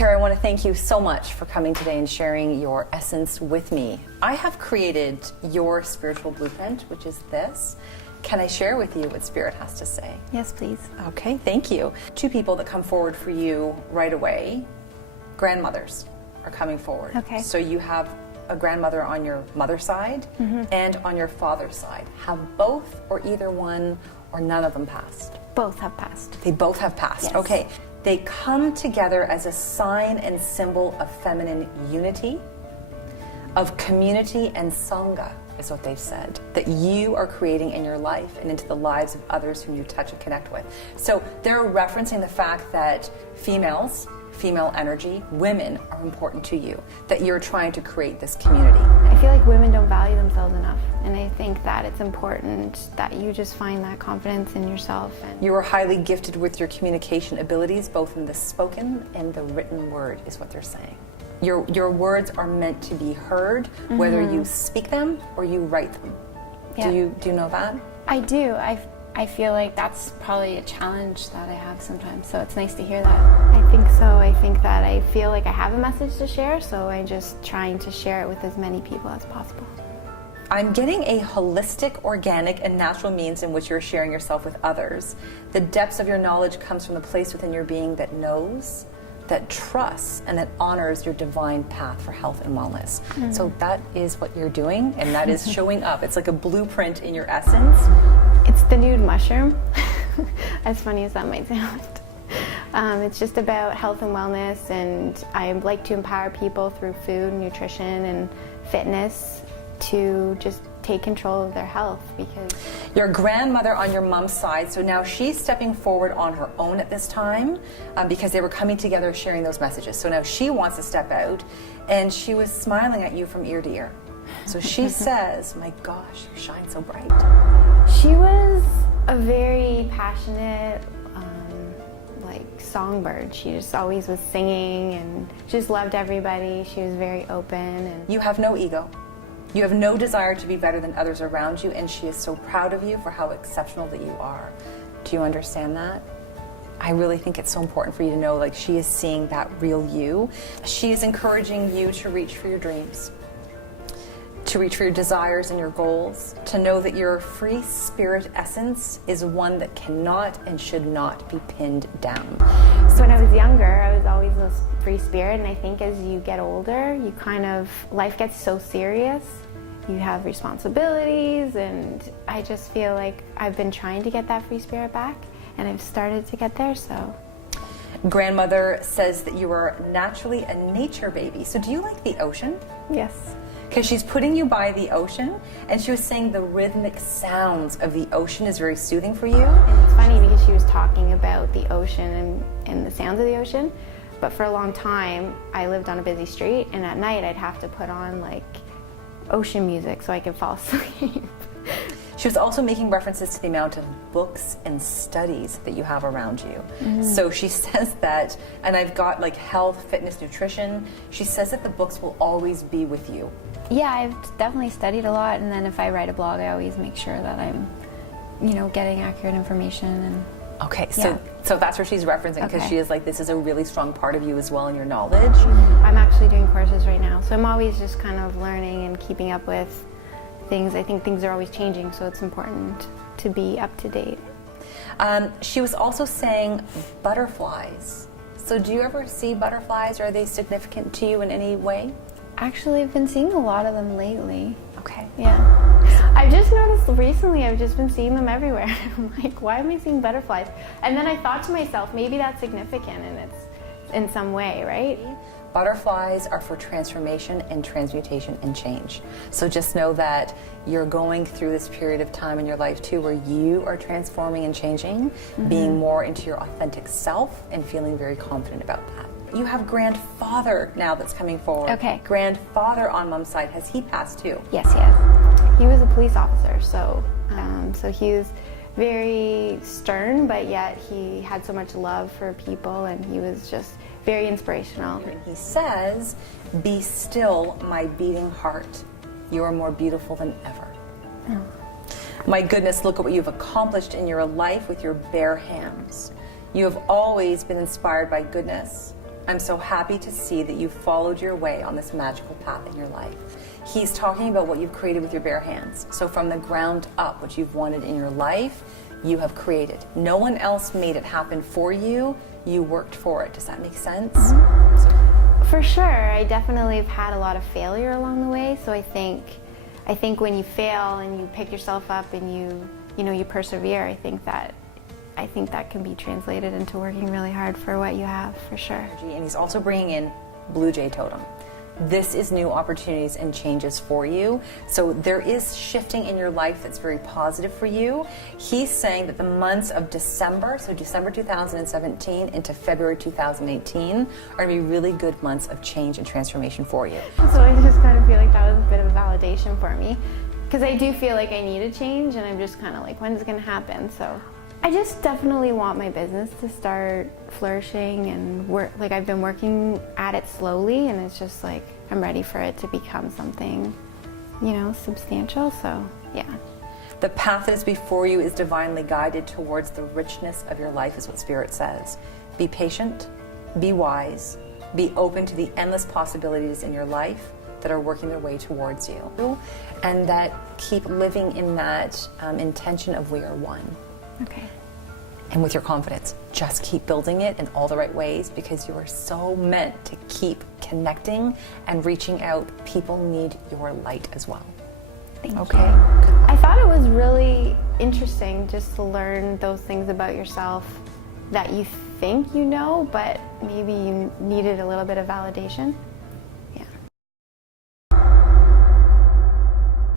Tara, I want to thank you so much for coming today and sharing your essence with me. I have created your spiritual blueprint, which is this. Can I share with you what Spirit has to say? Yes, please. Okay, thank you. Two people that come forward for you right away, grandmothers are coming forward. Okay. So you have a grandmother on your mother's side and on your father's side. Have both or either one or none of them passed? Both have passed. They both have passed. Yes. Okay. They come together as a sign and symbol of feminine unity, of community and sangha, is what they've said, that you are creating in your life and into the lives of others whom you touch and connect with. So they're referencing the fact that females, female energy, women are important to you, that you're trying to create this community. I feel like women don't value themselves enough, and I think that it's important that you just find that confidence in yourself. And You are highly gifted with your communication abilities, both in the spoken and the written word, is what they're saying. Your words are meant to be heard, whether you speak them or you write them. Yeah. Do you know that? I do. I feel like that's probably a challenge that I have sometimes, so it's nice to hear that. I think so. I think that I feel like I have a message to share, so I'm just trying to share it with as many people as possible. I'm getting a holistic, organic, and natural means in which you're sharing yourself with others. The depths of your knowledge comes from the place within your being that knows, that trusts, and that honors your divine path for health and wellness. So that is what you're doing, and that is showing up. It's like a blueprint in your essence. It's the nude mushroom, as funny as that might sound. It's just about health and wellness, and I like to empower people through food, nutrition, and fitness to just take control of their health. Because Your grandmother on your mom's side, so now she's stepping forward on her own at this time because they were coming together sharing those messages. So now she wants to step out, and she was smiling at you from ear to ear. So she says, my gosh, you shine so bright. she was a very passionate, songbird. She just always was singing and just loved everybody. She was very open. And You have no ego. You have no desire to be better than others around you, and she is so proud of you for how exceptional that you are. Do you understand that? I really think it's so important for you to know, like, she is seeing that real you. She is encouraging you to reach for your dreams, to reach for your desires and your goals, to know that your free spirit essence is one that cannot and should not be pinned down. so when I was younger, I was always a free spirit, and I think as you get older, you life gets so serious. You have responsibilities, and I just feel like I've been trying to get that free spirit back, and I've started to get there, so. Grandmother says that you are naturally a nature baby. So do you like the ocean? Yes. Because she's putting you by the ocean, and she was saying the rhythmic sounds of the ocean is very soothing for you. And it's funny because she was talking about the ocean and the sounds of the ocean, but for a long time, I lived on a busy street, and at night I'd have to put on ocean music so I could fall asleep. She was also making references to the amount of books and studies that you have around you. So she says that, and I've got health, fitness, nutrition, she says that the books will always be with you. Yeah, I've definitely studied a lot, and then if I write a blog, I always make sure that I'm, getting accurate information. And Okay, so that's where she's referencing, because Okay. she is like, this is a really strong part of you as well in your knowledge. I'm actually doing courses right now, so I'm always just kind of learning and keeping up with things. I think things are always changing, so it's important to be up to date. She was also saying butterflies. So do you ever see butterflies? Are they significant to you in any way? Actually, I've been seeing a lot of them lately. Okay. Yeah. I've just noticed recently I've just been seeing them everywhere. I'm like, why am I seeing butterflies? And then I thought to myself, maybe that's significant and it's in some way, right? Butterflies are for transformation and transmutation and change. So just know that you're going through this period of time in your life too where you are transforming and changing, being more into your authentic self and feeling very confident about that. You have grandfather now that's coming forward. Okay. Grandfather on mom's side, has he passed too? Yes, yes. He was a police officer, so he was very stern, but yet he had so much love for people, and he was just very inspirational. He says, "Be still, my beating heart. You are more beautiful than ever." Oh. My goodness, look at what you've accomplished in your life with your bare hands. You have always been inspired by goodness, I'm so happy to see that you've followed your way on this magical path in your life. He's talking about what you've created with your bare hands. So from the ground up, what you've wanted in your life, you have created. No one else made it happen for you. You worked for it. Does that make sense? For sure. I definitely have had a lot of failure along the way. So I think when you fail and you pick yourself up and you persevere, I think that can be translated into working really hard for what you have, for sure. And he's also bringing in Blue Jay Totem. This is new opportunities and changes for you. So there is shifting in your life that's very positive for you. He's saying that the months of December, so December 2017 into February 2018, are going to be really good months of change and transformation for you. So I just kind of feel like that was a bit of a validation for me, because I do feel like I need a change, and I'm just kind of like, when's it going to happen? So I just definitely want my business to start flourishing and work. Like, I've been working at it slowly, and it's just like I'm ready for it to become something, substantial. So yeah. The path that is before you is divinely guided towards the richness of your life, is what Spirit says. Be patient, be wise, be open to the endless possibilities in your life that are working their way towards you, and that keep living in that intention of we are one. Okay. And with your confidence, just keep building it in all the right ways, because you are so meant to keep connecting and reaching out. People need your light as well. Thank you. Okay. I thought it was really interesting just to learn those things about yourself that you think you know, but maybe you needed a little bit of validation.